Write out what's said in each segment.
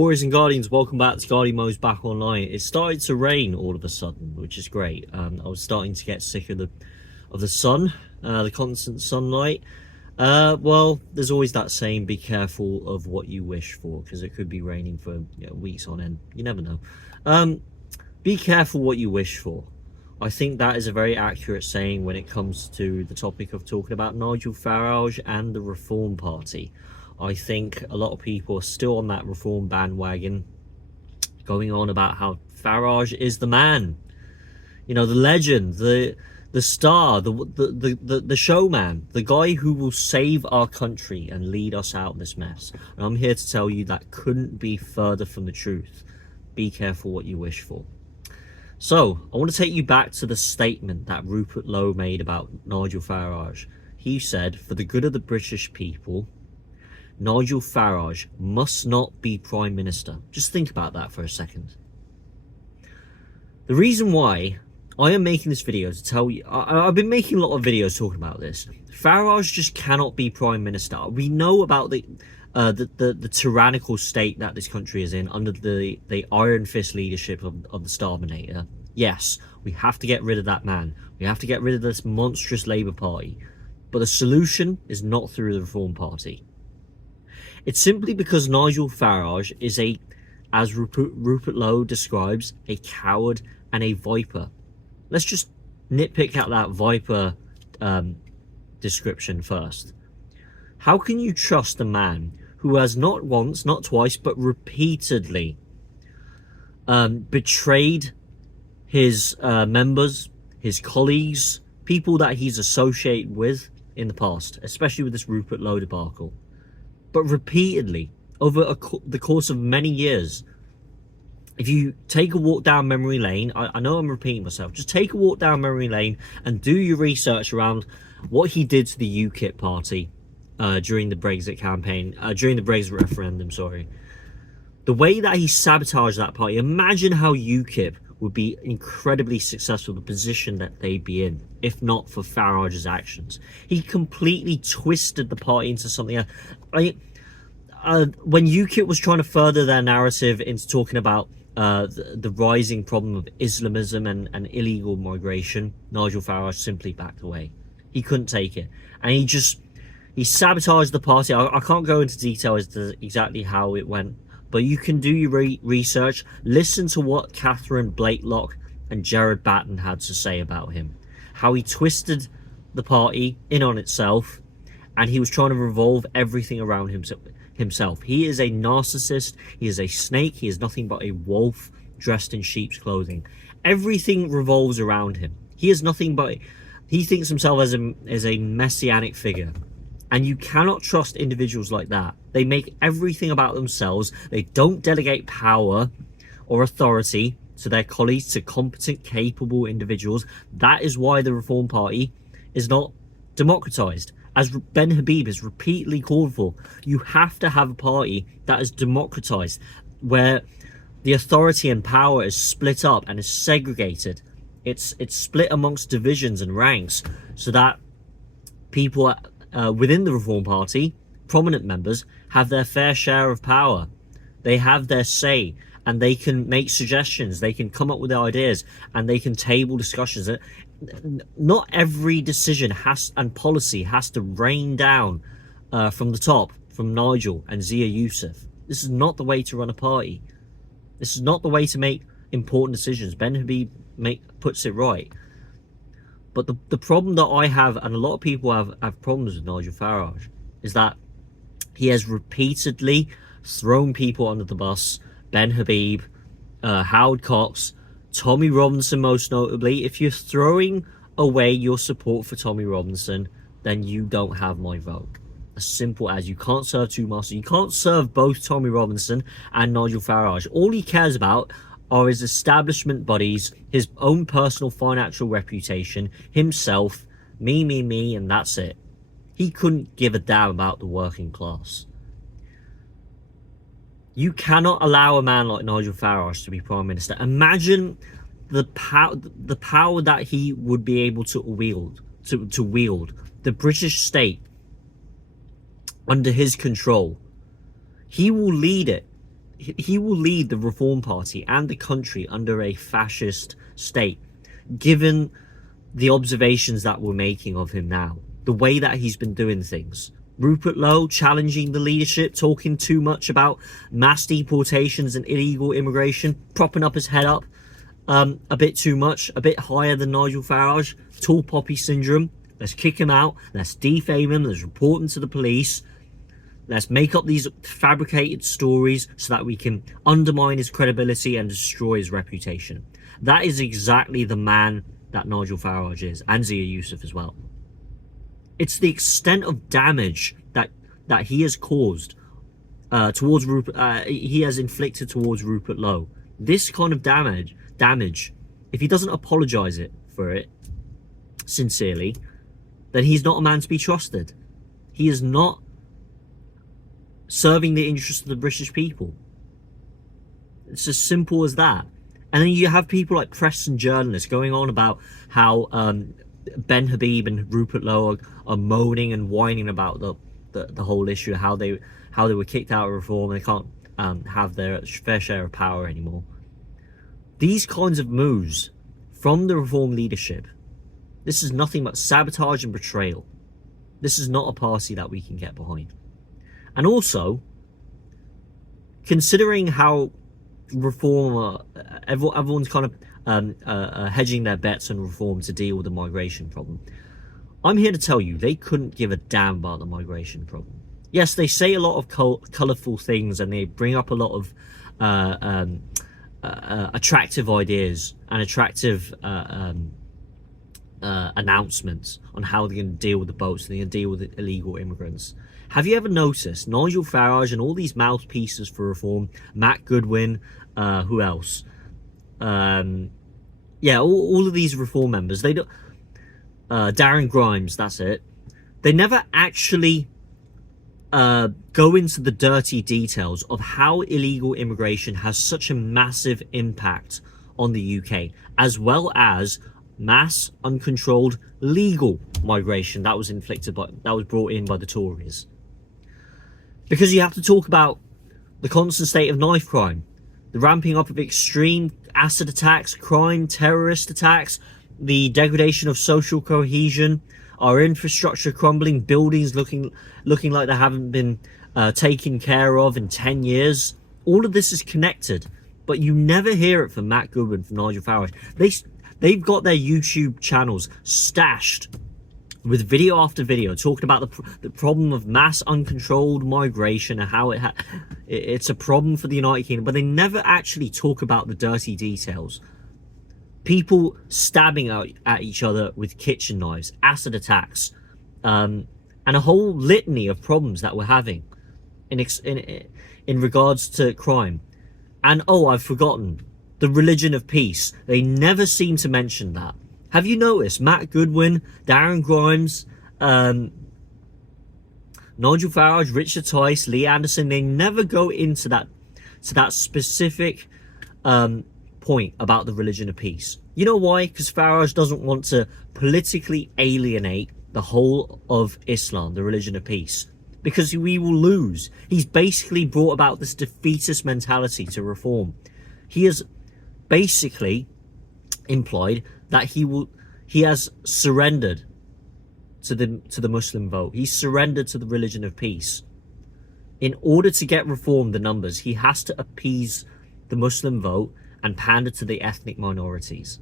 Warriors and Guardians, welcome back to Guardian Mo's back online. It started to rain all of a sudden, which is great. I was starting to get sick of the sun, the constant sunlight. Well, there's always that saying, be careful of what you wish for, because it could be raining for weeks on end. You never know. Be careful what you wish for. I think that is a very accurate saying when it comes to the topic of talking about Nigel Farage and the Reform Party. I think a lot of people are still on that Reform bandwagon, going on about how Farage is the man, the legend, the star, the showman, the guy who will save our country and lead us out of this mess. And I'm here to tell you that couldn't be further from the truth. Be careful what you wish for. So I want to take you back to the statement that Rupert Lowe made about Nigel Farage. He said, for the good of the British people, Nigel Farage must not be Prime Minister. Just think about that for a second. The reason why I am making this video to tell you, I've been making a lot of videos talking about this. Farage just cannot be Prime Minister. We know about the tyrannical state that this country is in under the iron fist leadership of the Starminator. Yes, we have to get rid of that man. We have to get rid of this monstrous Labour Party. But the solution is not through the Reform Party. It's simply because Nigel Farage is as Rupert Lowe describes, a coward and a viper. Let's just nitpick at that viper description first. How can you trust a man who has not once, not twice, but repeatedly betrayed his members, his colleagues, people that he's associated with in the past, especially with this Rupert Lowe debacle? But repeatedly, over the course of many years. If you take a walk down memory lane, I know I'm repeating myself, just take a walk down memory lane and do your research around what he did to the UKIP party during the Brexit campaign, during the Brexit referendum, sorry. The way that he sabotaged that party, imagine how UKIP would be incredibly successful, the position that they'd be in, if not for Farage's actions. He completely twisted the party into something else. When UKIP was trying to further their narrative into talking about the rising problem of Islamism and illegal migration, Nigel Farage simply backed away. He couldn't take it. And he sabotaged the party. I can't go into detail as to exactly how it went, but you can do your research. Listen to what Catherine Blakelock and Jared Batten had to say about him. How he twisted the party in on itself, and he was trying to revolve everything around himself. He is a narcissist. He is a snake. He is nothing but a wolf dressed in sheep's clothing. Everything revolves around him. He is nothing but... He thinks himself as a messianic figure. And you cannot trust individuals like that. They make everything about themselves. They don't delegate power or authority to their colleagues, to competent, capable individuals. That is why the Reform Party is not democratized. As Ben Habib has repeatedly called for, you have to have a party that is democratized, where the authority and power is split up and is segregated. It's split amongst divisions and ranks, so that people within the Reform Party, prominent members, have their fair share of power. They have their say, and they can make suggestions, they can come up with ideas, and they can table discussions. Not every decision and policy has to rain down from the top, from Nigel and Zia Youssef. This is not the way to run a party. This is not the way to make important decisions. Ben Habib puts it right. But the problem that I have, and a lot of people have problems with Nigel Farage, is that he has repeatedly thrown people under the bus. Ben Habib, Howard Cox, Tommy Robinson most notably. If you're throwing away your support for Tommy Robinson, then you don't have my vote. As simple as, you can't serve two masters. You can't serve both Tommy Robinson and Nigel Farage. All he cares about are his establishment buddies, his own personal financial reputation, himself, me, and that's it. He couldn't give a damn about the working class. You cannot allow a man like Nigel Farage to be Prime Minister. Imagine the power that he would be able to wield, the British state under his control. He will lead it he will lead the Reform Party and the country under a fascist state, given the observations that we're making of him now, the way that he's been doing things. Rupert Lowe challenging the leadership, talking too much about mass deportations and illegal immigration, propping up his head up a bit too much, a bit higher than Nigel Farage. Tall poppy syndrome. Let's kick him out. Let's defame him. Let's report him to the police. Let's make up these fabricated stories so that we can undermine his credibility and destroy his reputation. That is exactly the man that Nigel Farage is, and Zia Yusuf as well. It's the extent of damage that he has caused towards Rupert. He has inflicted towards Rupert Lowe. This kind of damage. If he doesn't apologise for it sincerely, then he's not a man to be trusted. He is not serving the interests of the British people. It's as simple as that. And then you have people like press and journalists going on about how Ben Habib and Rupert Lowe are moaning and whining about the whole issue, how they were kicked out of Reform and they can't have their fair share of power anymore. These kinds of moves from the Reform leadership, this is nothing but sabotage and betrayal. This is not a party that we can get behind. And also, considering how Reform, everyone's kind of hedging their bets on Reform to deal with the migration problem, I'm here to tell you they couldn't give a damn about the migration problem. Yes, they say a lot of colourful things and they bring up a lot of attractive ideas and attractive announcements on how they're going to deal with the boats and they're going to deal with the illegal immigrants. Have you ever noticed Nigel Farage and all these mouthpieces for Reform, Matt Goodwin, who else? Yeah, all of these Reform members, they don't. Darren Grimes, that's it. They never actually go into the dirty details of how illegal immigration has such a massive impact on the UK, as well as mass, uncontrolled, legal migration that was brought in by the Tories. Because you have to talk about the constant state of knife crime, the ramping up of extreme acid attacks, crime, terrorist attacks, the degradation of social cohesion, our infrastructure crumbling, buildings looking like they haven't been taken care of in 10 years. All of this is connected, but you never hear it from Matt Goodwin, from Nigel Farage. They've got their YouTube channels stashed with video after video talking about the problem of mass uncontrolled migration and how it's a problem for the United Kingdom, but they never actually talk about the dirty details. People stabbing at each other with kitchen knives, acid attacks, and a whole litany of problems that we're having in regards to crime. And oh, I've forgotten, the religion of peace. They never seem to mention that. Have you noticed Matt Goodwin, Darren Grimes, Nigel Farage, Richard Tice, Lee Anderson, they never go into that specific point about the religion of peace. You know why? Because Farage doesn't want to politically alienate the whole of Islam, the religion of peace, because we will lose. He's basically brought about this defeatist mentality to Reform. He has basically implied that he has surrendered to the Muslim vote. He's surrendered to the religion of peace. In order to get Reform the numbers, he has to appease the Muslim vote and pander to the ethnic minorities.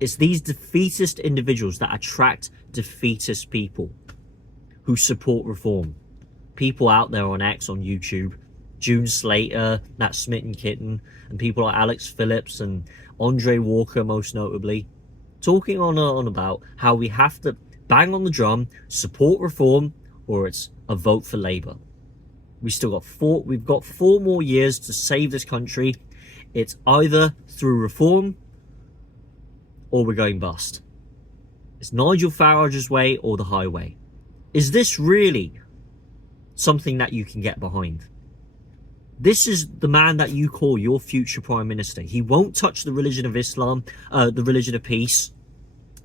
It's these defeatist individuals that attract defeatist people who support Reform. People out there on X, on YouTube, June Slater, that Smitten Kitten, and people like Alex Phillips and Andre Walker, most notably, talking on about how we have to bang on the drum, support Reform, or it's a vote for Labour. We've got 4 more years to save this country. It's either through Reform or we're going bust. It's Nigel Farage's way or the highway. Is this really something that you can get behind? This is the man that you call your future Prime Minister. He won't touch the religion of Islam, the religion of peace.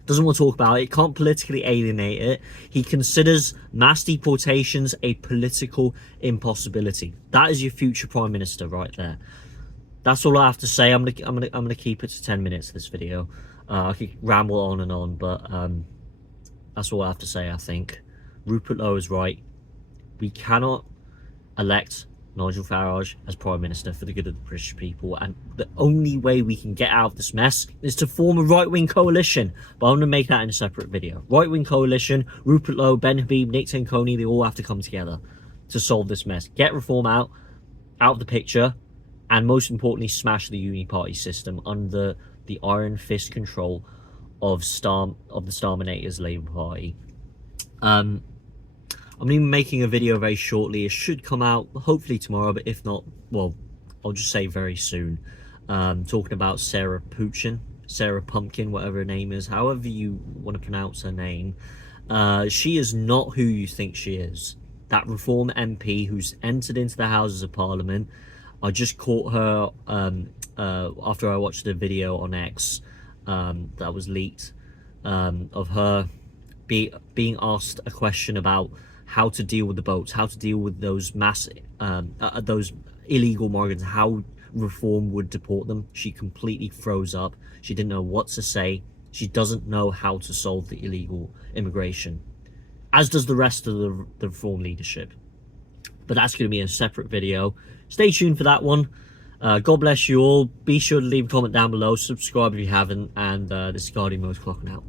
doesn't want to talk about it, can't politically alienate it. He considers mass deportations a political impossibility. That is your future prime minister right there. That's all I have to say. I'm gonna keep it to 10 minutes. This video, I could ramble on, but that's all I have to say. I think Rupert Lowe is right. We cannot elect Nigel Farage as Prime Minister for the good of the British people, and the only way we can get out of this mess is to form a right-wing coalition. But I'm going to make that in a separate video. Right-wing coalition, Rupert Lowe, Ben Habib, Nick Tanconi, they all have to come together to solve this mess. Get reform out of the picture, and most importantly, smash the uni-party system under the iron fist control of the Starminators Labour Party. I'm even making a video very shortly. It should come out hopefully tomorrow, but if not, well, I'll just say very soon. Talking about Sarah Pumpkin, whatever her name is, however you want to pronounce her name. She is not who you think she is. That Reform MP who's entered into the Houses of Parliament. I just caught her after I watched a video on X that was leaked of her being asked a question about how to deal with the boats, how to deal with those those illegal migrants, how reform would deport them. She completely froze up. She didn't know what to say. She doesn't know how to solve the illegal immigration, as does the rest of the reform leadership. But that's going to be a separate video. Stay tuned for that one. God bless you all. Be sure to leave a comment down below, subscribe if you haven't, and this is Guardian Mode clocking out.